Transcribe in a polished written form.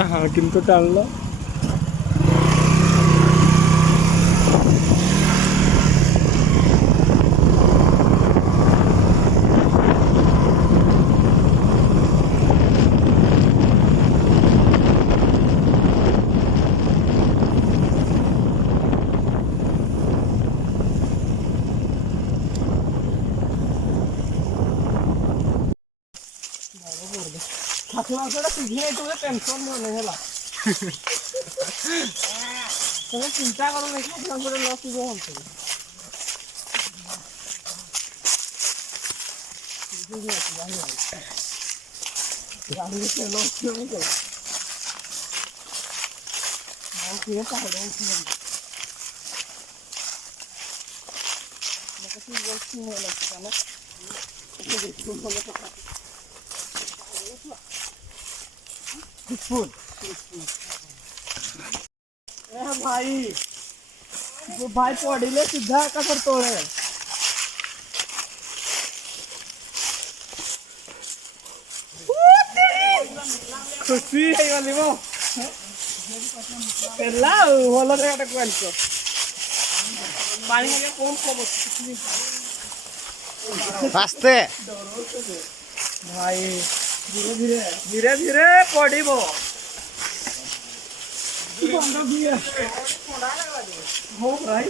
हाँ किंतु टाळलं टेंशन तुम्हें चिंता करो लॉस भाई वो भाई पड़े सीधा का तोड़े खुशी है वाली वो पहला वाला रे अटक वाली पानी में कौन कम आस्ते भाई धीरे धीरे धीरे धीरे पड़ो हो भाई